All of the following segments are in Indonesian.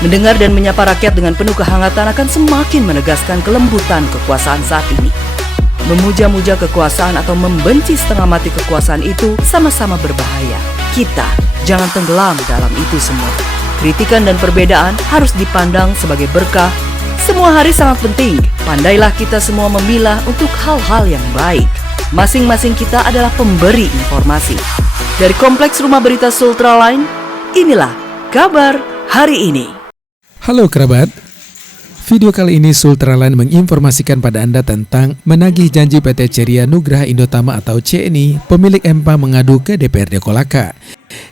Mendengar dan menyapa rakyat dengan penuh kehangatan akan semakin menegaskan kelembutan kekuasaan saat ini. Memuja-muja kekuasaan atau membenci setengah mati kekuasaan itu sama-sama berbahaya. Kita jangan tenggelam dalam itu semua. Kritikan dan perbedaan harus dipandang sebagai berkah. Semua hari sangat penting. Pandailah kita semua memilah untuk hal-hal yang baik. Masing-masing kita adalah pemberi informasi. Dari Kompleks Rumah Berita Sultraline, inilah kabar hari ini. Halo kerabat, video kali ini Sultraline menginformasikan pada Anda tentang menagih janji PT Ceria Nugraha Indotama atau CNI, pemilik Empang mengadu ke DPRD Kolaka.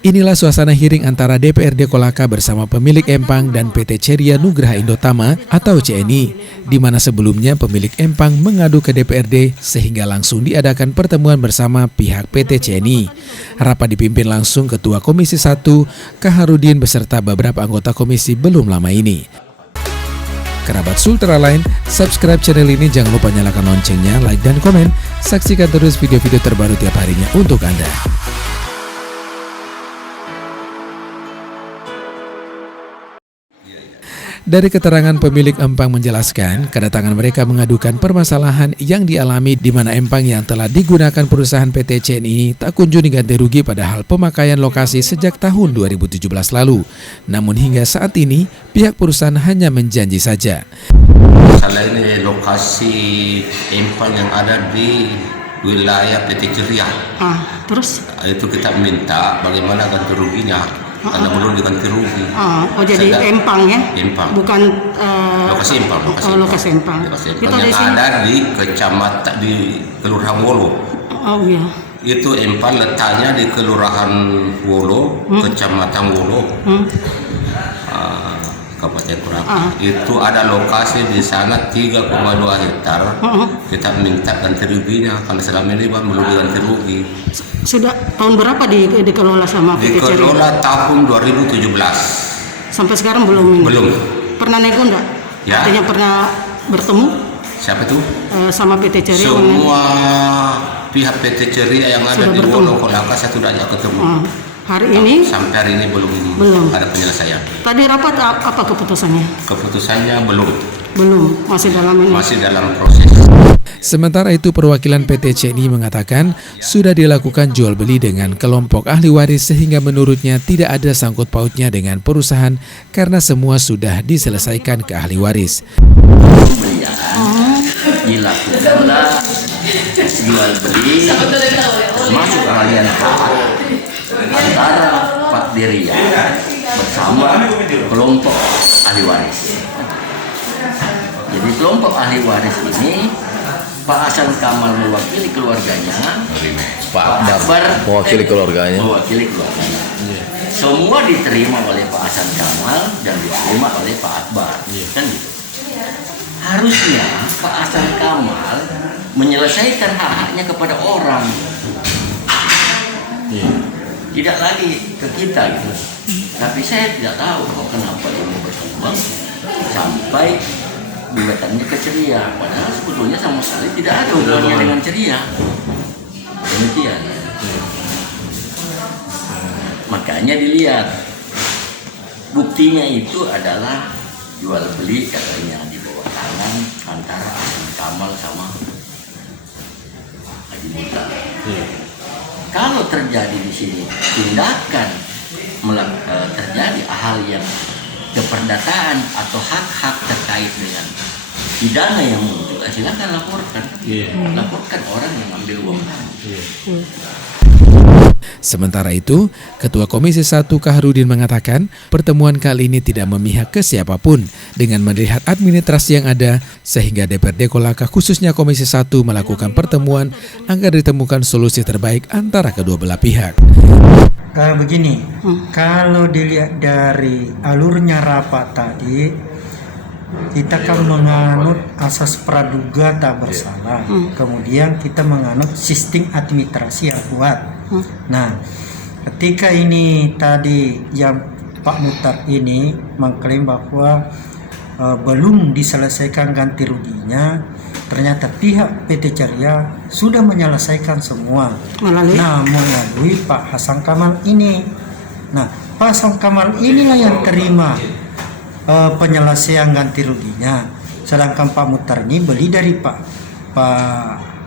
Inilah suasana hearing antara DPRD Kolaka bersama pemilik Empang dan PT Ceria Nugraha Indotama atau CNI, di mana sebelumnya pemilik Empang mengadu ke DPRD sehingga langsung diadakan pertemuan bersama pihak PT CNI. Rapat dipimpin langsung Ketua Komisi 1 Kaharudin beserta beberapa anggota komisi belum lama ini. Kerabat Sultraline, subscribe channel ini, jangan lupa nyalakan loncengnya, like dan komen. Saksikan terus video-video terbaru tiap harinya untuk Anda. Dari keterangan pemilik Empang menjelaskan, kedatangan mereka mengadukan permasalahan yang dialami di mana Empang yang telah digunakan perusahaan PT CNI tak kunjung diganti rugi padahal pemakaian lokasi sejak tahun 2017 lalu. Namun hingga saat ini, pihak perusahaan hanya menjanji saja. Masalah ini lokasi Empang yang ada di wilayah PT Ceria. Terus? Itu kita minta bagaimana ganti ruginya. Karena belum diganti rugi. Jadi Empang ya? Empang. Bukan lokasi Empang. Lokasi Empang. Itu yang ada di kecamatan di Kelurahan Wolo. Oh iya. Itu Empang letaknya di Kelurahan Wolo, Kecamatan Wolo. Kabupaten Kolaka. Itu ada lokasi di sana 3,2 hektar. Kita minta ganti ruginya karena selama ini belum diganti rugi. Sudah tahun berapa dikelola sama PT Ceria? Dikelola tahun 2017. Sampai sekarang belum? Belum. Pernah nego enggak? Ya. Artinya pernah bertemu? Siapa tuh? Sama PT Ceria? Semua pihak PT Ceria yang ada di Wolo Kolaka saya sudah ajak ketemu. Hari ini? Sampai hari ini belum ada penyelesaian. Tadi rapat apa keputusannya? Keputusannya belum. Belum, masih dalam ini? Masih dalam proses. Sementara itu perwakilan PT CNI mengatakan sudah dilakukan jual beli dengan kelompok ahli waris sehingga menurutnya tidak ada sangkut pautnya dengan perusahaan karena semua sudah diselesaikan ke ahli waris. Dilakukanlah jual beli termasuk kalian antara Pak Diria bersama kelompok ahli waris. Jadi kelompok ahli waris ini Pak Hasan Kamal mewakili keluarganya, Pak Akbar mewakili keluarganya. Semua diterima oleh Pak Hasan Kamal dan diterima oleh Pak Akbar. Kan gitu. Harusnya Pak Hasan Kamal menyelesaikan hak-haknya kepada orang. Tidak lagi ke kita gitu. Tapi saya tidak tahu kenapa ini berkembang sampai gugatannya ke Ceria. Padahal sebetulnya sama sekali tidak ada hubungannya dengan Ceria. Demikian. Makanya dilihat. Buktinya itu adalah jual beli katanya di bawah tangan antara Hasan Kamal sama Haji Muta. Kalau terjadi di sini tindakan terjadi hal yang keperdataan atau hak-hak terkait dengan pidana yang muncul, silakan laporkan. Laporkan orang yang ambil uang. Sementara itu, Ketua Komisi 1 Kaharudin mengatakan pertemuan kali ini tidak memihak ke siapapun dengan melihat administrasi yang ada sehingga DPRD Kolaka khususnya Komisi 1 melakukan pertemuan agar ditemukan solusi terbaik antara kedua belah pihak. Begini, kalau dilihat dari alurnya rapat tadi, kita kan menganut asas praduga tak bersalah. Kemudian kita menganut sistem administrasi yang kuat. Nah, ketika ini tadi yang Pak Mutar ini mengklaim bahwa belum diselesaikan ganti ruginya, ternyata pihak PT Ceria sudah menyelesaikan semua melalui Pak Hasan Kamal ini. Nah, Pak Hasan Kamal inilah yang terima penyelesaian ganti ruginya. Sedangkan Pak Muhtar ini beli dari Pak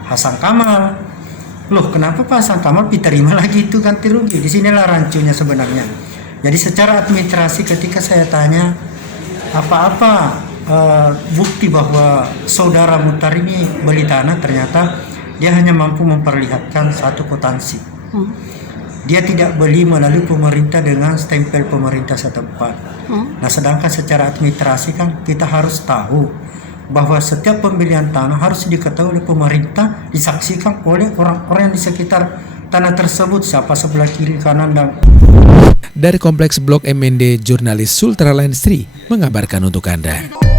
Hasan Kamal. Loh, kenapa Pak Hasan Kamal diterima lagi itu ganti rugi? Disinilah rancunya sebenarnya. Jadi secara administrasi ketika saya tanya apa-apa bukti bahwa saudara Muhtar ini beli tanah, ternyata dia hanya mampu memperlihatkan satu kwitansi. Dia tidak beli melalui pemerintah dengan stempel pemerintah setempat. Nah, sedangkan secara administrasi kan kita harus tahu bahwa setiap pembelian tanah harus diketahui oleh pemerintah, disaksikan oleh orang-orang yang di sekitar tanah tersebut, siapa sebelah kiri, kanan, dan... Dari Kompleks Blok MND, jurnalis Sultraline Sri mengabarkan untuk Anda.